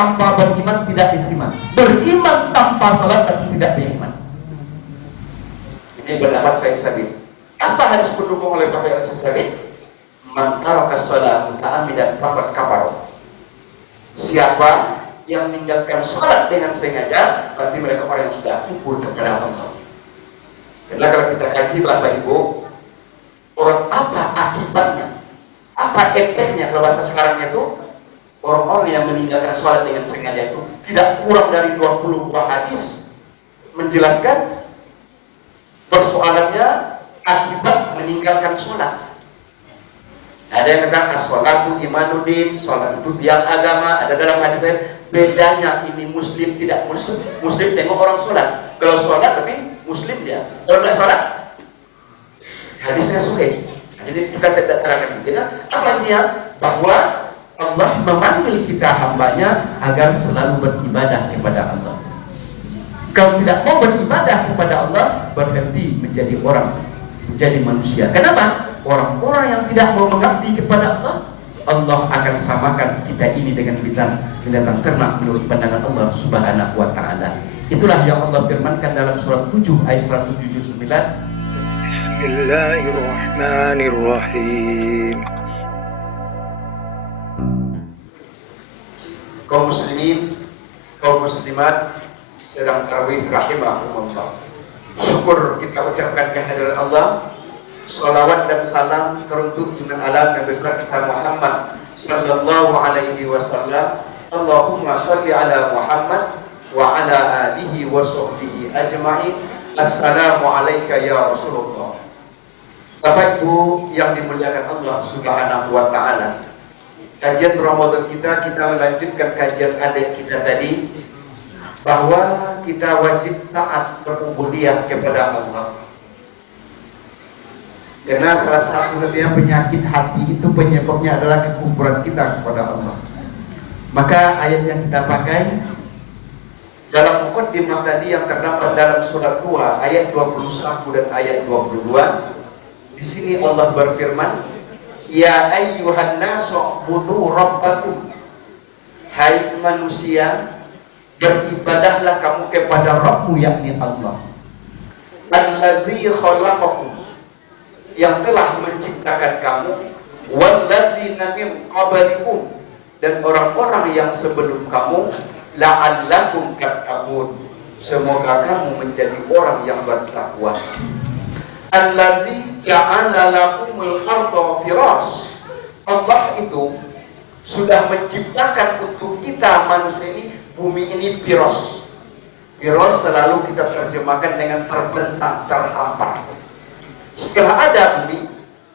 tanpa beriman tidak diterima. Beriman tanpa salat tapi tidak beriman. Ini pendapat Syekh Sabi. Apa hadis pendukung oleh Bapak Syekh Sabi? Man taraka shalah muta'ammidan faqad kafara. Siapa yang meninggalkan sholat dengan sengaja, berarti mereka orang yang sudah kufur kepada Allah. Karena kalau kita kaji Bapak Ibu, orang apa akibatnya? Apa efeknya kalau bahasa sekarangnya itu? Orang-orang yang meninggalkan sholat dengan sengaja itu tidak kurang dari 20 buah hadis menjelaskan persoalannya akibat meninggalkan sholat. Ada yang kata as-sholatu imanuddin, sholat itu tiang agama. Ada dalam hadis bedanya ini muslim tidak muslim. Muslim tengok orang sholat. Kalau sholat tapi muslim dia. Kalau tidak sholat, hadisnya sahih. Jadi kita tidak terangkan. Jadi apa dia? Bahwa Allah memanggil kita hambanya agar selalu beribadah kepada Allah. Kalau tidak mau beribadah kepada Allah, berhenti menjadi orang, menjadi manusia. Kenapa? Orang-orang yang tidak mau mengabdi kepada Allah, Allah akan samakan kita ini dengan binatang ternak menurut pandangan Allah Subhanahu wa taala. Itulah yang Allah firmankan dalam surat 7 ayat 179. Bismillahirrahmanirrahim. Kaum muslimin, kaum muslimat sedang tarawih rahimahumullah. Syukur kita ucapkan kehadiran Allah. Salawat dan salam teruntuk junjungan alam yang besar kita Muhammad sallallahu alaihi wasallam. Allahumma shalli ala Muhammad wa ala alihi wa sahbihi ajma'in. Assalamu alayka ya Rasulullah. Bapak Ibu yang dimuliakan Allah Subhanahu wa taala. Kajian Ramadan kita melanjutkan kajian adik kita tadi, bahwa kita wajib taat berubudiyah kepada Allah. Karena salah satu penyakit hati itu penyebabnya adalah kekufuran kita kepada Allah. Maka ayat yang kita pakai dalam mukaddimah tadi yang terdapat dalam surat 2 ayat 21 dan ayat 22, di sini Allah berfirman, ya ayyuhan nasu budu rabbakum. Hai manusia, beribadahlah kamu kepada Rabbmu, yakni Allah. Allazi khalaqakum, yang telah menciptakan kamu, wallazina min qablikum, dan orang-orang yang sebelum kamu, la'allakum tattaqun, semoga kamu menjadi orang yang bertakwa. Allazi ja'ala lakumul arda firas. Allah itu sudah menciptakan untuk kita manusia ini, bumi ini firas. Firas selalu kita terjemahkan dengan terbentang, terhampar. Setelah ada bumi,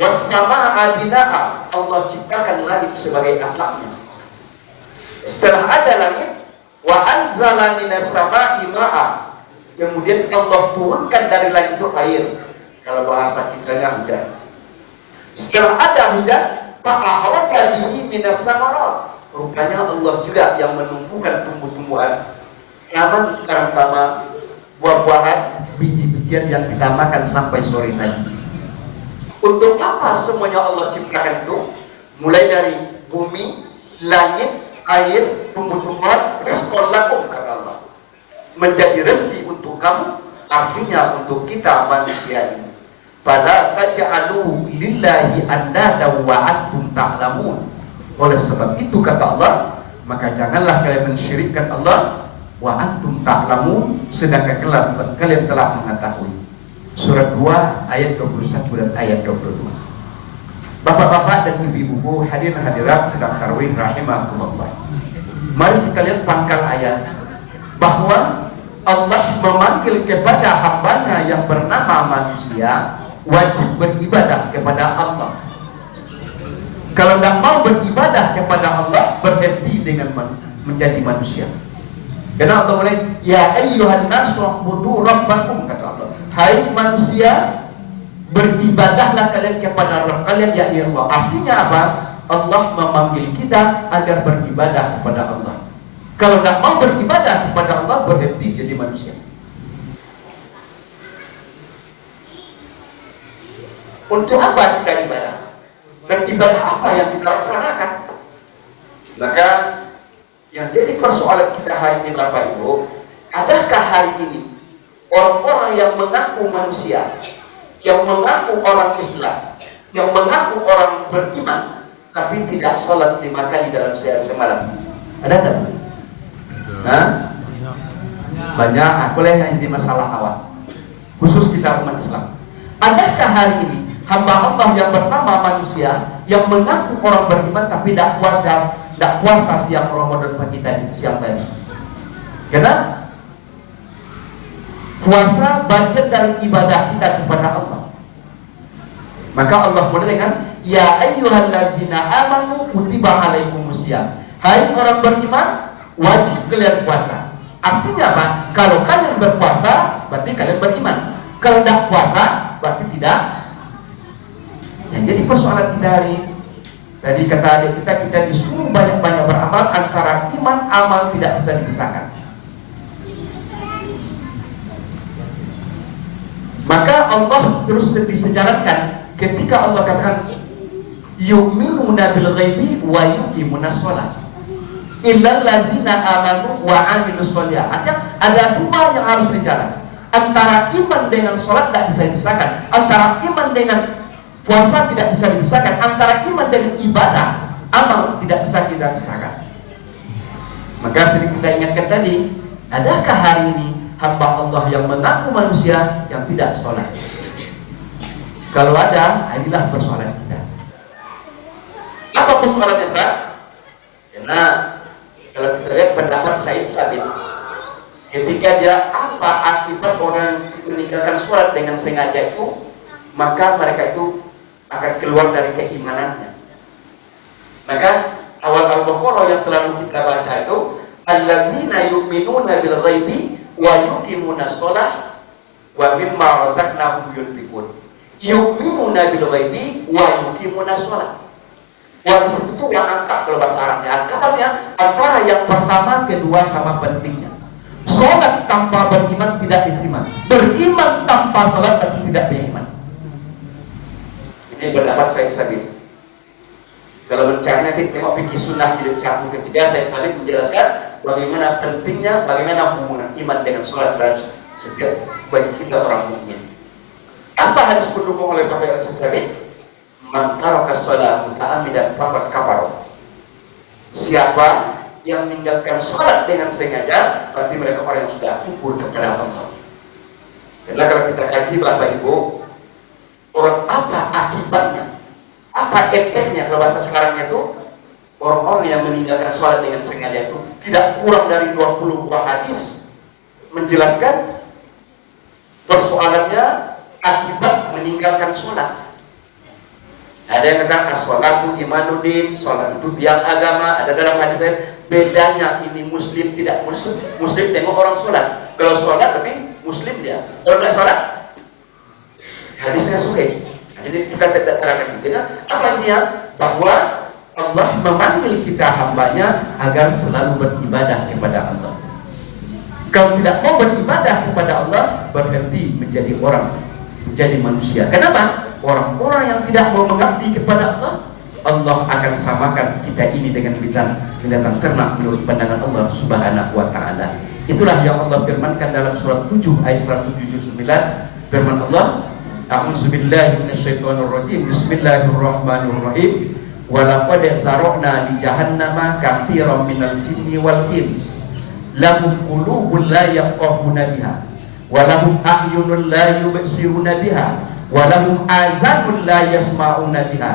wassama'a bina'a, Allah ciptakan langit sebagai atapnya. Setelah ada langit, wa anzala minas sama'i ma'a, kemudian Allah turunkan dari langit itu air. Kalau bahasa kitanya hujan. Setelah ada hujan, fa'akhraja bihi minas samarat, rupanya Allah juga yang menumbuhkan tumbuh-tumbuhan, taman terutama buah-buahan, biji-bijian yang kita makan sampai sore tadi. Untuk apa semuanya Allah ciptakan itu? Mulai dari bumi, langit, air, tumbuh-tumbuhan, rizqan lakum, kata Allah. Menjadi rezeki untuk kamu, artinya untuk kita manusia ini. Fala taj'alu lillahi andada wa antum ta'lamun. Oleh sebab itu kata Allah, maka janganlah kalian mensyirikkan Allah wa antum ta'lamun, sedangkan kalian telah mengetahui. Surat 2 ayat 21 dan ayat 22. Bapak-bapak dan ibu-ibu hadirin hadirat sedang tarawih rahimakumullah. Mari kita lihat pangkal ayat, bahwa Allah memanggil kepada hambanya yang bernama manusia wajib beribadah kepada Allah. Kalau tidak mau beribadah kepada Allah, berhenti dengan menjadi manusia. Karena Allah mulai, ya ayyuhan nasu u'budu rabbakum, kata Allah. Hai manusia, beribadahlah kalian kepada Rabb kalian, yakni Allah. Artinya apa? Allah memanggil kita agar beribadah kepada Allah. Kalau tidak mau beribadah kepada Allah, berhenti jadi manusia. Untuk apa kita ibadah? Dan ibadah apa yang kita laksanakan? Maka Yang jadi persoalan kita hari ini Bapak Ibu, adakah hari ini orang-orang yang mengaku manusia, yang mengaku orang Islam, yang mengaku orang beriman, tapi tidak sholat 5 kali dalam sehari semalam? Ada tak? Hah? Banyak. Boleh yang jadi masalah awal, khusus kita umat Islam. Adakah hari ini hamba Allah yang bernama manusia yang mengaku orang beriman tapi tidak puasa siang Ramadan pagi tadi, siang tadi? Karena puasa bagian dari ibadah kita kepada Allah. Maka Allah mulai dengan ya ayyuhallazina amanu kutiba alaikumusiyam. Hai orang beriman, wajib kalian puasa. Artinya apa? Kalau kalian berpuasa, berarti kalian beriman. Kalau tidak puasa, berarti tidak. Yang jadi persoalan kita hari tadi kata adik kita disuruh banyak-banyak beramal, antara iman amal tidak bisa dipisahkan. Maka Allah terus disejarahkan ketika Allah katakan yu'minuna bil ghaibi wa yuqimunas shalah illal ladzina amanu wa amilus sholihat. Artinya ada dua yang harus dijalankan. Antara iman dengan sholat tidak bisa dipisahkan, antara iman dengan puasa tidak bisa dipisahkan, antara iman dengan ibadah amal tidak bisa kita pisahkan. Maka sering kita ingatkan tadi, adakah hari ini hamba Allah yang mengaku manusia yang tidak sholat? Kalau ada, inilah persoalan kita. Apa persoalannya, Ustaz? Karena kalau kita lihat pendapat Said Sabit, ketika dia apa akibat orang meninggalkan sholat dengan sengaja itu, maka mereka itu akan keluar dari keimanannya. Maka awal Al-Baqarah yang selalu kita baca itu allazina yu'minuna bil ghaibi wa yuqimunas shalah wa mimma razaqnahum yunfiqun. Yu'minuna bil ghaibi wa yuqimunas shalah. Wa itu yang angkat kalau bahasa Arabnya. Angkatannya antara yang pertama, kedua sama pentingnya. Sholat tanpa beriman tidak diterima. Beriman tanpa sholat berarti tidak beriman. Ini pendapat Said Sabit. Kalau mencari nanti tengok fikih sunnah jilid 1 ke 3, Said Sabit menjelaskan bagaimana pentingnya, bagaimana hubungan iman dengan sholat dan setiap bagi kita orang mukmin. Apa hadis pendukung oleh Bapak Said Sabit? Man taraka shalah muta'ammidan faqad kafara. Siapa yang meninggalkan sholat dengan sengaja, berarti mereka orang yang sudah kufur kepada Allah. Karena kalau kita kaji Bapak Ibu, orang apa akibatnya, apa efeknya kalau bahasa sekarang itu, orang-orang yang meninggalkan sholat dengan sengaja itu tidak kurang dari 20 buah hadis menjelaskan persoalannya akibat meninggalkan sholat. Ada yang katakan as-sholatu imanuddin, sholat itu tiang agama. Ada dalam hadis bedanya ini muslim tidak muslim. Muslim tengok orang sholat. Kalau sholat berarti muslim dia. Kalau tidak sholat, hadisnya suhih. Jadi kita tidak terangkan gitu. Apa dia? Bahwa Allah memanggil kita hambanya agar selalu beribadah kepada Allah. Kalau tidak mau beribadah kepada Allah, berhenti menjadi orang, menjadi manusia. Kenapa? Orang-orang yang tidak mau mengabdi kepada Allah, Allah akan samakan kita ini dengan binatang ternak menurut pandangan Allah Subhanahu wa taala. Itulah yang Allah firmankan dalam surat 7 ayat 179. Firman Allah, a'udzubillahi minasyaitonirrajim. Bismillahirrahmanirrahim. Wa laqad zara'na li jahannama katsiran minal jinni wal ins. Lahum qulubun la yafqahuna biha wa lahum a'yunun la yubsiruna biha wa lahum azanun la yasma'una biha.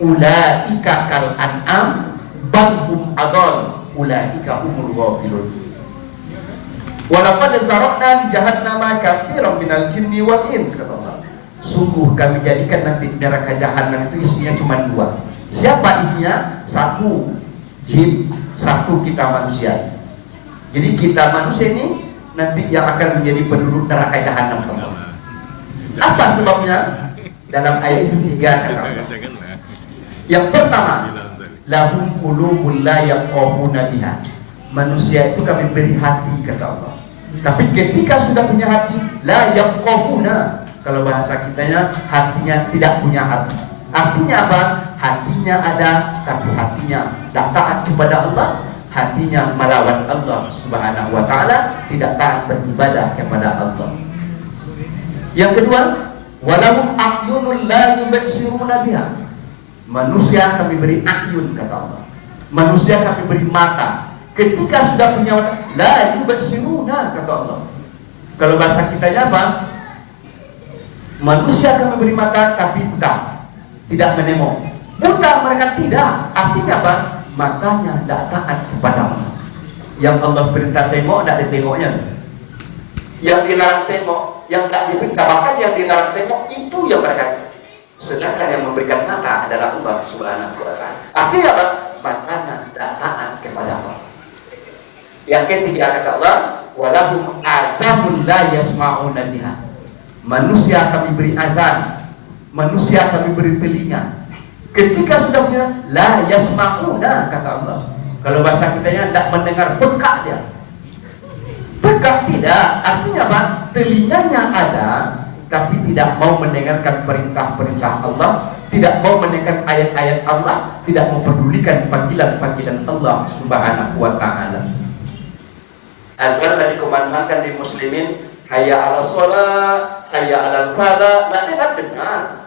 Ulaika kal an'am bal hum adall. Ulaika humul ghafilun. Wa laqad zara'na li jahannama katsiran minal jinni wal ins, kata Allah. Sungguh kami jadikan nanti neraka jahanam itu isinya cuma 2. Siapa isinya? 1 jin, 1 kita manusia. Jadi kita manusia ini nanti yang akan menjadi penduduk neraka jahanam. Apa sebabnya? Dalam ayat itu 3 kata Allah. Yang pertama, lahum qulubun la yafqahuna biha. Manusia itu kami beri hati, kata Allah. Tapi ketika sudah punya hati, la yafqahuna. Kalau bahasa kitanya, hatinya tidak punya hati. Artinya apa? Hatinya ada, tapi hatinya tidak taat kepada Allah. hatinya melawan Allah Subhanahu wa taala, tidak taat beribadah kepada Allah. Yang kedua, walahum a'yunul la yubsiruna biha. Manusia kami beri a'yun, kata Allah. Manusia kami beri mata. Ketika sudah punya mata, la yubsiruna, kata Allah. Kalau bahasa kitanya apa? Manusia kami beri mata tapi buta, tidak menengok. Buta mereka tidak. Artinya apa? Matanya tidak taat kepada Allah. Yang Allah perintah tengok, tidak ditengoknya. Yang dilarang tengok, yang tidak diperintah, bahkan yang dilarang tengok itu yang mereka. Sedangkan yang memberikan mata adalah Allah Subhanahu wa taala. Artinya apa? Matanya tidak taat kepada Allah. Yang ketiga, kata Allah, walahum azanun la yasma'una biha. Manusia kami beri azan, manusia kami beri telinga. Ketika sudah punya la yasma'una, kata Allah. Kalau bahasa kitanya tidak mendengar, pekak dia. Pekak tidak, artinya apa? Telinganya ada, tapi tidak mau mendengarkan perintah-perintah Allah, tidak mau mendengarkan ayat-ayat Allah, tidak memperdulikan panggilan-panggilan Allah Subhanahu wa taala. Azan tadi dikumandangkan di muslimin, hayya 'alas shalah, hayya 'alal falah, tidak dengar.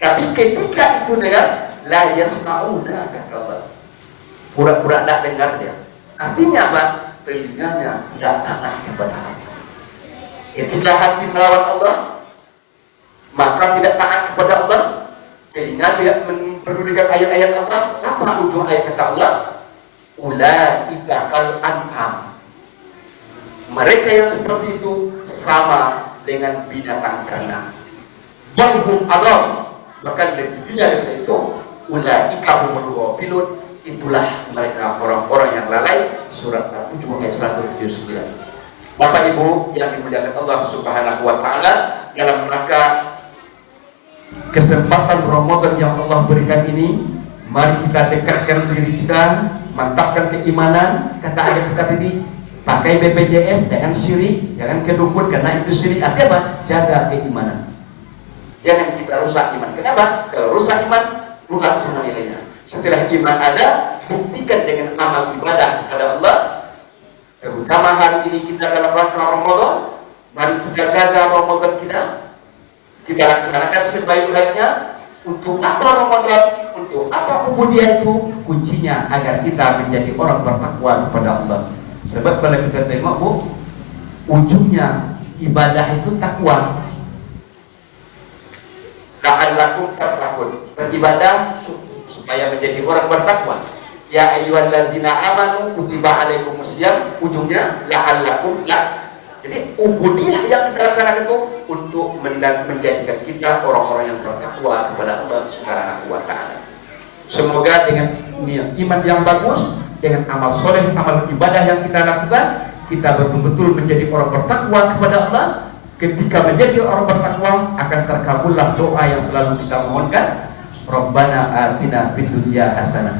Tapi ketika itu dengar, la yasma'una, kata Allah. Pura-pura tidak dengar dia. Artinya apa? Telinganya tidak taat kepada Allah. Ketika hati melawan Allah, maka tidak taat kepada Allah. Telinga tidak memperdulikan ayat-ayat Allah. Apa ujung ayat kata Allah? Ulaika kal an'am. Mereka yang seperti itu sama dengan binatang ternak. Bahum Allah, bahkan lebih dari itu. Ulaika humul ghafilun. Itulah mereka orang-orang yang lalai. Surat 7 ayat 179. Bapak Ibu yang dimuliakan Allah Subhanahu wa taala, dalam rangka kesempatan Ramadan yang Allah berikan ini, mari kita dekatkan diri kita, mantapkan keimanan. Kata ayat kita tadi, pakai BPJS, jangan syirik, jangan kedukun, karena itu syirik. Artinya apa? Jaga keimanan. Jangan kita rusak iman. Kenapa? Kalau rusak iman, rusak semua nilainya. Setelah iman ada, buktikan dengan amal ibadah kepada Allah. Terutama hari ini kita dalam rangka Ramadan, mari kita jaga Ramadan kita. Kita laksanakan sebaik-baiknya. Untuk apa Ramadan? Untuk apa ubudiyah itu? Kuncinya agar kita menjadi orang bertakwa kepada Allah. Sebab kalau kita tengok, Bu, ujungnya ibadah itu takwa. La'allakum tattaqun. Beribadah supaya menjadi orang bertakwa. Ya ayyuhallazina amanu kutiba alaikumusiyam, ujungnya la'allakum la. Jadi ubudiyah yang kita laksanakan itu untuk menjadikan kita orang-orang yang bertakwa kepada Allah Subhanahu wa taala. Semoga dengan iman yang bagus, dengan amal soleh, amal ibadah yang kita lakukan, kita betul-betul menjadi orang bertakwa kepada Allah. Ketika menjadi orang bertakwa, akan terkabullah doa yang selalu kita mohonkan. Rabbana atina fid dunya hasanah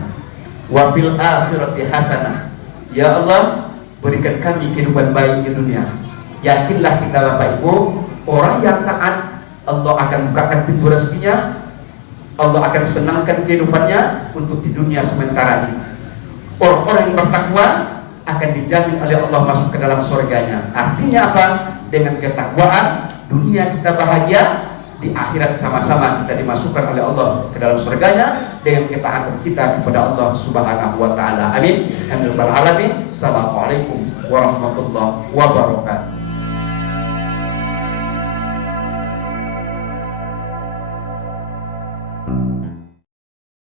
wa fil akhirati hasanah. Ya Allah, berikan kami kehidupan baik di dunia. Yakinlah kita Bapak Ibu, orang yang taat, Allah akan bukakan pintu rezekinya, Allah akan senangkan kehidupannya untuk di dunia sementara ini. Orang-orang yang bertakwa akan dijamin oleh Allah masuk ke dalam surganya. Artinya apa? Dengan ketakwaan, dunia kita bahagia, di akhirat sama-sama kita dimasukkan oleh Allah ke dalam surganya dengan ketaatan kita kepada Allah Subhanahu wa taala. Amin. Alhamdulillah. Assalamualaikum warahmatullahi wabarakatuh.